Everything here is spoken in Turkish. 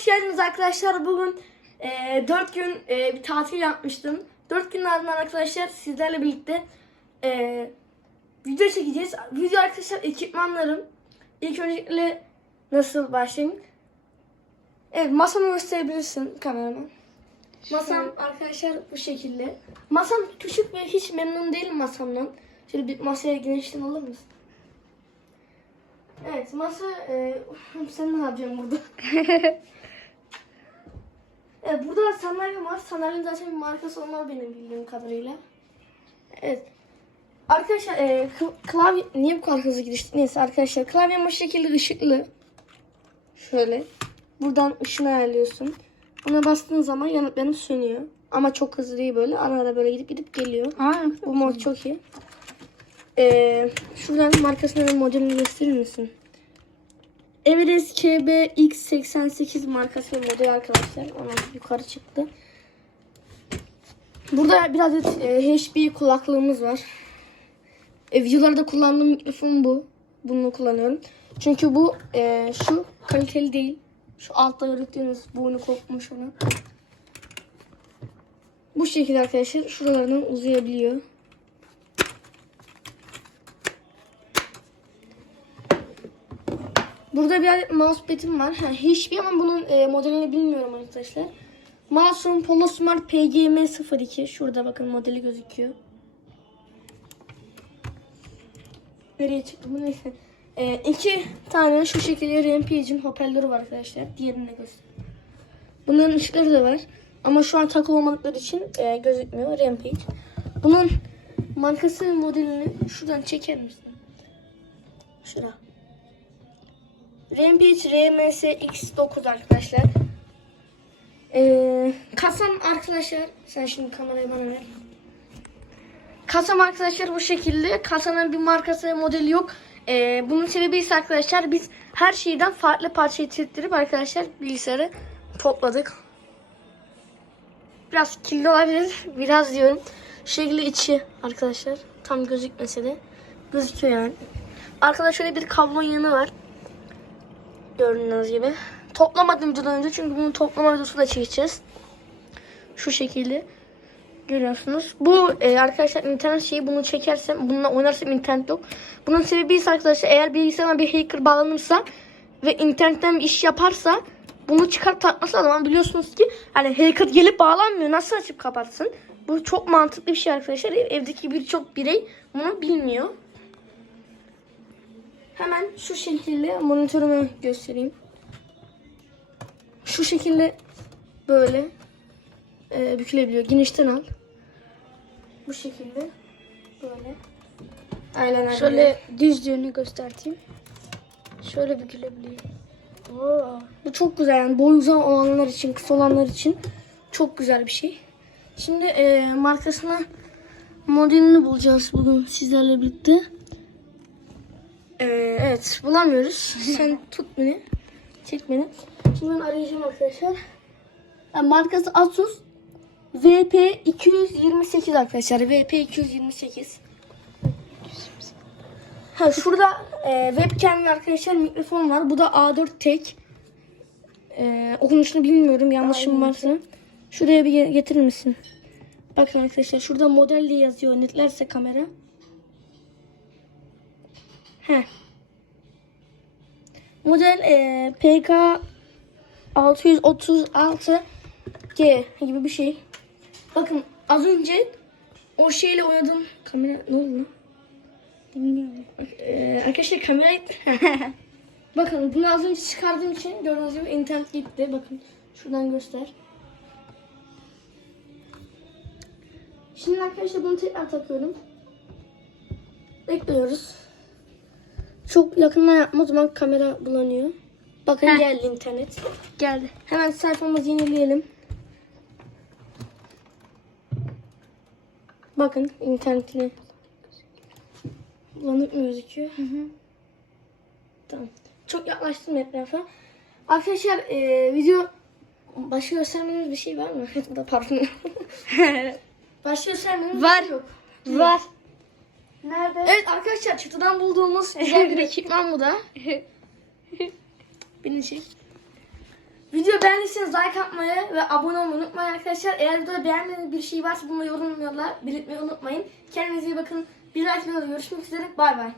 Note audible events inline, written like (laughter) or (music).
hoş geldiniz arkadaşlar. Bugün e, 4 gün e, bir tatil yapmıştım. 4 günün ardından arkadaşlar sizlerle birlikte e, video çekeceğiz. Video arkadaşlar ekipmanlarım. İlk öncelikle nasıl başlayayım? Evet masamı gösterebilirsin kameraman. Masam arkadaşlar bu şekilde. Masam küçük ve hiç memnun değilim masamdan. Şöyle bir masaya genişten alır mısın? Evet masa e, (laughs) sen ne yapıyorsun burada? (laughs) evet burada sandalye var. Sandalyenin zaten bir markası onlar benim bildiğim kadarıyla. Evet. Arkadaşlar e, kl- klavye niye bu kadar hızlı giriştik? Neyse arkadaşlar klavyem bu şekilde ışıklı. Şöyle. Buradan ışını ayarlıyorsun. Buna bastığın zaman yanıp yanıp sönüyor. Ama çok hızlı değil böyle. Ara ara böyle gidip gidip geliyor. Aa, Bu mod çok iyi. Ee, şuradan markasını ve modelini gösterir misin? Everest KBX88 markası ve model arkadaşlar. Ona yukarı çıktı. Burada bir adet e, HP kulaklığımız var. E, videolarda kullandığım mikrofon bu. Bunu kullanıyorum. Çünkü bu e, şu kaliteli değil. Şu altta gördüğünüz boynu kopmuş ona. Bu şekilde arkadaşlar şuralarından uzayabiliyor. Burada bir adet mousepad'im var. Ha, hiçbir ama bunun e, modelini bilmiyorum arkadaşlar. Mouse'um Polo Smart PGM02. Şurada bakın modeli gözüküyor. Nereye çıktı bu neyse. E, iki tane şu şekilde Rampage'in hoparlörü var arkadaşlar. Diğerini de göster. Bunların ışıkları da var. Ama şu an takılı olmadıkları için e, gözükmüyor Rampage. Bunun markası ve modelini şuradan çeker misin? Şura. Rampage RMS X9 arkadaşlar. Ee, kasam arkadaşlar sen şimdi kamerayı bana ver. Kasam arkadaşlar bu şekilde. Kasanın bir markası modeli yok. Ee, bunun sebebi ise arkadaşlar biz her şeyden farklı parça getirttirip arkadaşlar bilgisayarı topladık. Biraz kirli olabilir. Biraz diyorum. Şu şekilde içi arkadaşlar. Tam gözükmese de gözüküyor yani. Arkada şöyle bir kablo yanı var. Gördüğünüz gibi. Toplamadım videodan önce çünkü bunu toplama videosu da çekeceğiz. Şu şekilde. Görüyorsunuz. Bu e, arkadaşlar internet şeyi bunu çekersem, bununla oynarsam internet yok. Bunun sebebi ise arkadaşlar eğer bilgisayarına bir hacker bağlanırsa ve internetten bir iş yaparsa bunu çıkar takması lazım. Ama biliyorsunuz ki hani hacker gelip bağlanmıyor. Nasıl açıp kapatsın? Bu çok mantıklı bir şey arkadaşlar. Ev- Evdeki birçok birey bunu bilmiyor. Hemen şu şekilde monitörümü göstereyim. Şu şekilde böyle e, bükülebiliyor. Genişten al. Bu şekilde böyle. Aynen öyle. Şöyle düzlüğünü göstereyim. Şöyle bükülebiliyor. Oo. Bu çok güzel yani boy uzun olanlar için, kısa olanlar için çok güzel bir şey. Şimdi e, markasına modelini bulacağız bugün sizlerle birlikte. E, evet bulamıyoruz. Sen tut beni. Çek beni. Şimdi ben arayacağım arkadaşlar. Yani markası Asus VP228 arkadaşlar. VP228. Ha şurada e, webcam ve arkadaşlar mikrofon var. Bu da A4 tek. E, okunuşunu bilmiyorum. Yanlışım varsa. Şuraya bir ge- getirir misin? Bakın arkadaşlar şurada model diye yazıyor. Netlerse kamera. He. Model e, PK 636 G gibi bir şey. Bakın az önce o şeyle oynadım. Kamera ne oldu lan? Bilmiyorum. Ee, arkadaşlar kamerayı... (laughs) Bakın bunu az önce çıkardığım için gördüğünüz gibi internet gitti. Bakın şuradan göster. Şimdi arkadaşlar bunu tekrar takıyorum. Bekliyoruz. Çok yakından yapma o zaman kamera bulanıyor. Bakın Heh. geldi internet. Geldi. Hemen sayfamızı yenileyelim. Bakın internetine. Bulanık mı gözüküyor? Hı hı. Tamam. Çok yaklaştım etrafa. Arkadaşlar e, video başka göstermeniz bir şey var mı? Bu (laughs) da pardon. (laughs) başka göstermeniz Var. şey yok. Var. Nerede? Evet arkadaşlar çatıdan bulduğumuz güzel bir (laughs) ekipman bu da. (laughs) Beni çek. Video beğendiyseniz like atmayı ve abone olmayı unutmayın arkadaşlar. Eğer videoda beğenmediğiniz bir şey varsa bunu yorumlarla belirtmeyi unutmayın. Kendinize iyi bakın. Bir dahaki videoda görüşmek üzere. Bay bay.